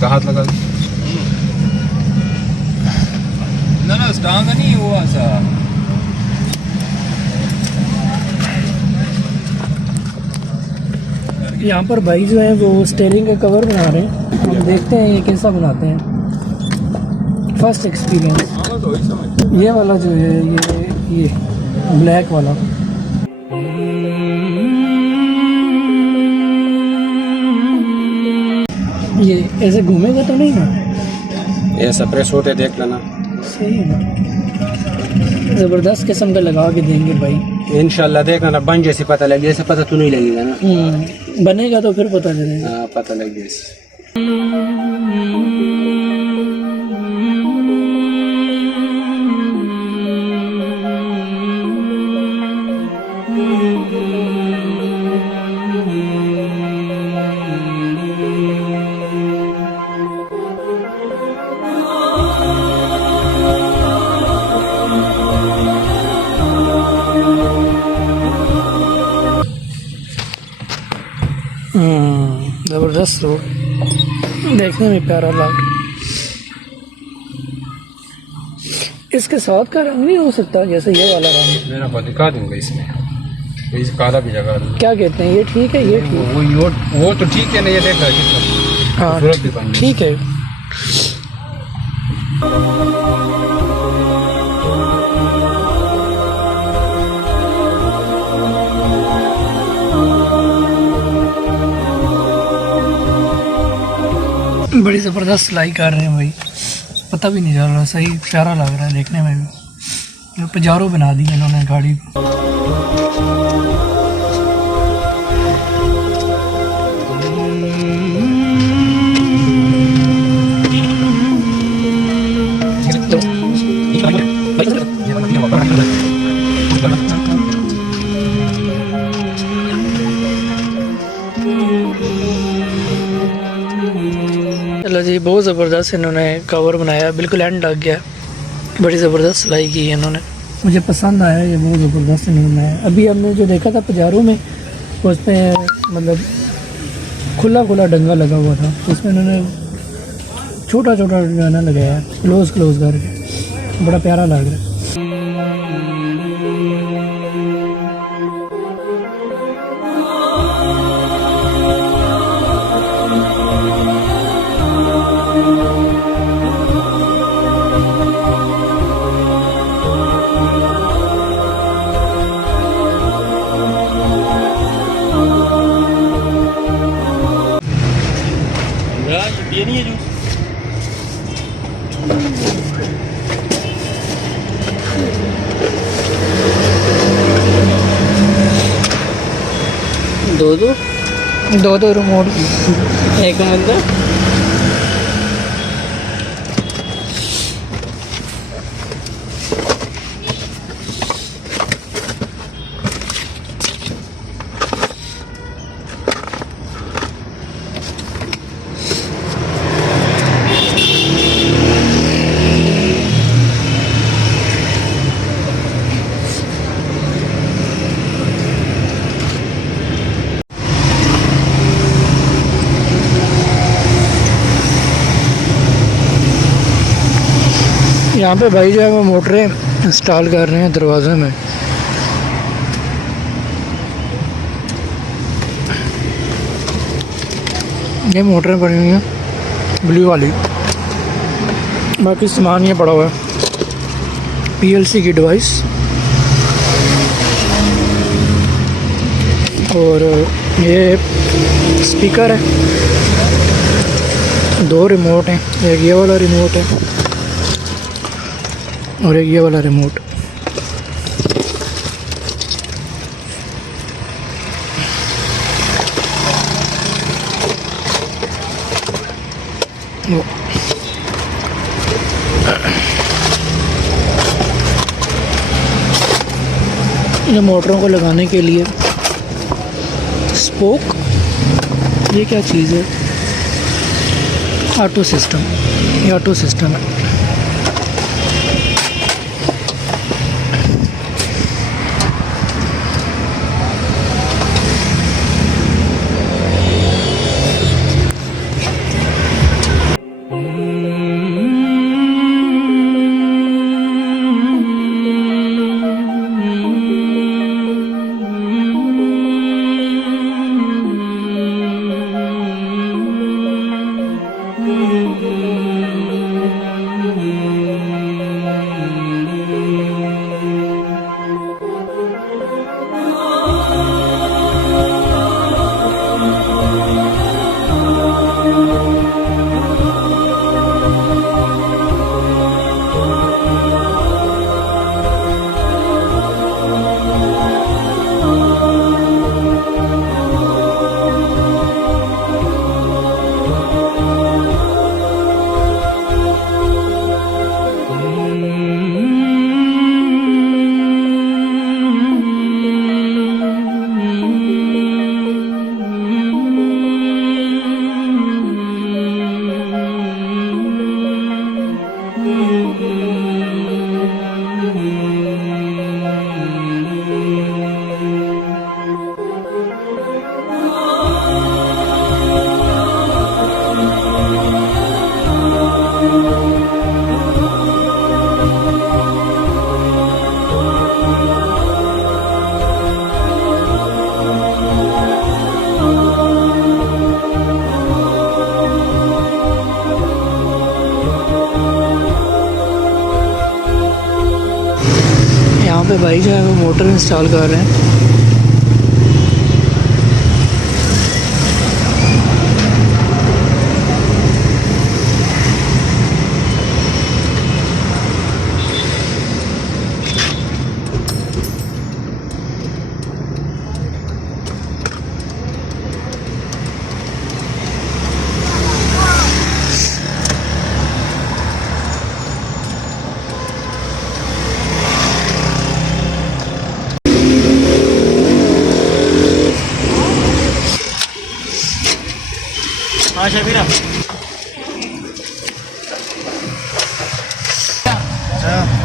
इसका हाथ लगा ना स्टांग नहीं वो ऐसा। यहाँ पर भाई जो है वो स्टीयरिंग का कवर बना रहे हैं, हम देखते हैं ये कैसा बनाते हैं। फर्स्ट एक्सपीरियंस ये वाला जो है ये ब्लैक वाला। ये ऐसे घूमेगा तो नहीं ना? ऐसा प्रेस होते देख लेना। सही है ना, ज़बरदस्त किस्म का लगा के देंगे भाई इंशाल्लाह। देखना ना बन जैसे पता लगे, जैसे पता तो नहीं लगेगा ना। बनेगा तो फिर पता लगेगा। हाँ पता लग जैसे। ज़बरदस्त रोड, देखने में प्यारा लग। इसके साथ का रंग नहीं हो सकता जैसे ये वाला रंग? मैं आपको दिखा दूंगा इसमें, इस काला भी लगा दूंगा। क्या कहते हैं, ये ठीक है? ये ठीक वो तो ठीक है ना, ये देख रहा है। हाँ ठीक है। बड़ी ज़बरदस्त सिलाई कर रहे हैं भाई, पता भी नहीं चल रहा, सही प्यारा लग रहा है देखने में भी। पजारो बना दी इन्होंने गाड़ी को। चलो जी, बहुत ज़बरदस्त इन्होंने कवर बनाया, बिल्कुल एंड लग गया। बड़ी ज़बरदस्त सिलाई की है इन्होंने, मुझे पसंद आया ये, बहुत ज़बरदस्त इन्होंने बनाया। अभी हमने जो देखा था पजारों में, उस पर मतलब खुला खुला डंगा लगा हुआ था, उसमें इन्होंने छोटा छोटा डंगा लगाया क्लोज करके, बड़ा प्यारा लग रहा है। ये नहीं है जूस। दो रिमोट एक अंदर। यहाँ पे भाई जो है वो मोटरें इंस्टॉल कर रहे हैं दरवाजे में। ये मोटरें पड़ी हुई हैं ब्लू वाली, बाकी सामान ये पड़ा हुआ है। पीएलसी की डिवाइस और ये स्पीकर है, दो रिमोट हैं, एक ये वाला रिमोट है और एक ये वाला रिमोट। ये मोटरों को लगाने के लिए स्पोक, ये क्या चीज़ है? ऑटो सिस्टम, ये ऑटो सिस्टम है। पे भाई जो है वो मोटर इंस्टॉल कर रहे हैं। हाँ शबीरा हाँ।